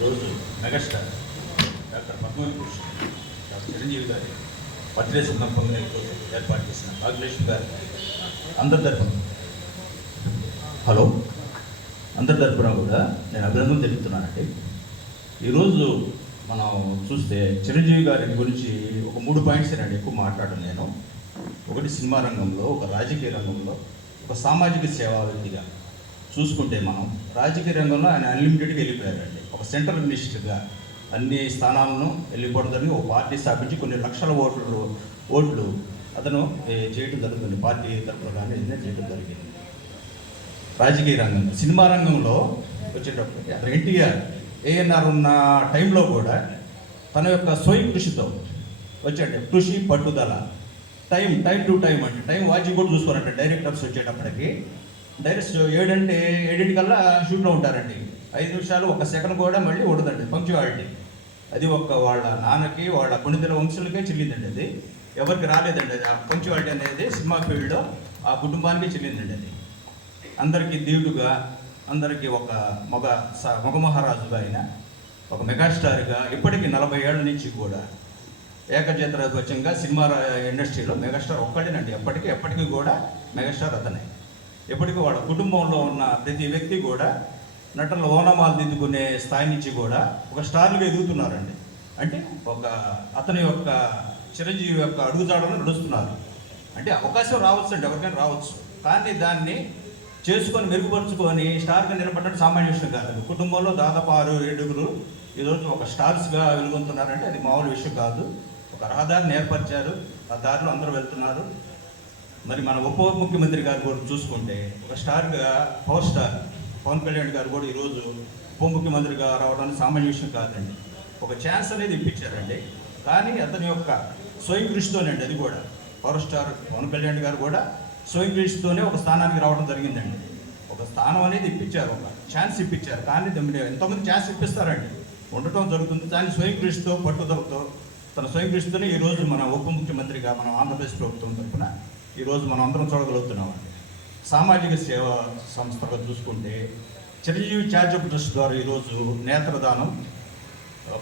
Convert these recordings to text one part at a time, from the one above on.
ఈరోజు megastar doctor Padmavathi Krishna doctor Chiranjeevi గారి birthday సందర్భంగా ఈరోజు ఏర్పాటు చేసిన భాగ్యలక్ష్మి గారి అందరి తరఫున హలో? అందరి తరఫున కూడా నేను అభినందన తెలుపుతున్నానండి. ఈరోజు మనం చూస్తే చిరంజీవి గారి గురించి ఒక మూడు పాయింట్స్ నేను ఎక్కువ మాట్లాడను నేను. ఒకటి సినిమా రంగంలో ఒక రాజకీయ రంగంలో ఒక సామాజిక సేవా వ్యక్తిగా. చూసుకుంటే మనం రాజకీయ రంగంలో ఆయన అన్లిమిటెడ్గా వెళ్ళిపోయారండి. ఒక సెంట్రల్ మినిస్టర్గా అన్ని స్థానాలను వెళ్ళిపోవడం జరిగింది ఒక పార్టీ స్థాపించి కొన్ని లక్షల ఓట్లు ఓట్లు అతను చేయడం జరుగుతుంది. పార్టీ తరఫున కానీ ఏదైనా చేయడం జరిగింది. రాజకీయ రంగం సినిమా రంగంలో వచ్చేటప్పటికి అతను ఎన్టీఆర్ ఏఎన్ఆర్ ఉన్న టైంలో కూడా తన యొక్క స్వయం కృషితో వచ్చాడు కృషి పట్టుదల టైం టైం టు టైం అంటే టైం వాచి కూడా చూసుకోరంటే డైరెక్టర్స్ వచ్చేటప్పటికి డైరెక్ట్ ఏడంటే ఏడింటికల్లా షూట్లో ఉంటారండి. ఐదు నిమిషాలు ఒక సెకండ్ కూడా మళ్ళీ ఉండదండి పంక్చువాలిటీ అది ఒక వాళ్ళ నాన్నకి వాళ్ళ కొన్నితల వంశులకే చెల్లిందండి అది. ఎవరికి రాలేదండి అది ఆ పంక్చువాలిటీ అనేది సినిమా ఫీల్డ్లో ఆ కుటుంబానికి చెల్లిందండి అది. అందరికీ దేవుడుగా అందరికీ ఒక మగ స- మగ మహారాజుగా ఆయన ఒక మెగాస్టార్గా ఇప్పటికీ నలభై ఏళ్ళ నుంచి కూడా ఏకచేతరాధ్వచంగా సినిమా ఇండస్ట్రీలో మెగాస్టార్ ఒక్కడేనండి. ఎప్పటికీ ఎప్పటికీ కూడా మెగాస్టార్ అతనే. ఎప్పటికీ వాళ్ళ కుటుంబంలో ఉన్న ప్రతి వ్యక్తి కూడా నటనలు ఓనమాలు దిద్దుకునే స్థాయి నుంచి కూడా ఒక స్టార్లుగా ఎదుగుతున్నారండి. అంటే ఒక అతని యొక్క చిరంజీవి యొక్క అడుగుజాడలు నడుస్తున్నారు. అంటే అవకాశం రావచ్చు అండి ఎవరికైనా రావచ్చు. కానీ దాన్ని చేసుకొని మెరుగుపరుచుకొని స్టార్గా నిలబడడం సామాన్య విషయం కాదు. కుటుంబంలో దాదాపు ఆరు ఏడుగురు ఈరోజు ఒక స్టార్స్గా వెలుగుతున్నారంటే అది మామూలు విషయం కాదు. ఒక రహదారిని ఏర్పరిచారు. ఆ దారిలో అందరూ వెళ్తున్నారు. మరి మన ఉప ముఖ్యమంత్రి గారు కూడా చూసుకుంటే ఒక స్టార్గా పవర్ స్టార్ పవన్ కళ్యాణ్ గారు కూడా ఈరోజు ఉప ముఖ్యమంత్రిగా రావడానికి సామాన్య విషయం కాదండి. ఒక ఛాన్స్ అనేది ఇప్పించారండి. కానీ అతని యొక్క స్వయం కృషితోనండి అది కూడా. పవర్ స్టార్ పవన్ కళ్యాణ్ గారు కూడా స్వయం కృషితోనే ఒక స్థానానికి రావడం జరిగిందండి. ఒక స్థానం అనేది ఇప్పించారు ఒక ఛాన్స్ ఇప్పించారు. కానీ ఎంతోమంది ఛాన్స్ ఇప్పిస్తారండి. ఉండటం జరుగుతుంది. దాన్ని స్వయం కృషితో పట్టుదలతో తన స్వయం కృషితోనే ఈరోజు మన ఉప ముఖ్యమంత్రిగా మనం ఆంధ్రప్రదేశ్ ప్రభుత్వం తరఫున ఈరోజు మనం అందరం చూడగలుగుతున్నామండి. సామాజిక సేవ సంస్థగా చూసుకుంటే చిరంజీవి చారిటబుల్ ట్రస్ట్ ద్వారా ఈరోజు నేత్రదానం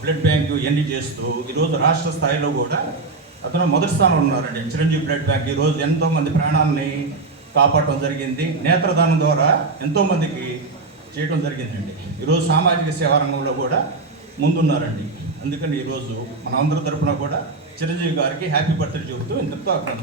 బ్లడ్ బ్యాంక్ ఇవన్నీ చేస్తూ ఈరోజు రాష్ట్ర స్థాయిలో కూడా అతను మొదటి స్థానంలో ఉన్నారండి. చిరంజీవి బ్లడ్ బ్యాంక్ ఈరోజు ఎంతోమంది ప్రాణాలని కాపాడటం జరిగింది. నేత్రదానం ద్వారా ఎంతోమందికి చేయడం జరిగిందండి. ఈరోజు సామాజిక సేవా రంగంలో కూడా ముందున్నారండి. అందుకని ఈరోజు మన అందరి తరఫున కూడా చిరంజీవి గారికి హ్యాపీ బర్త్డే చెబుతూ ఇంతతో అక్కడ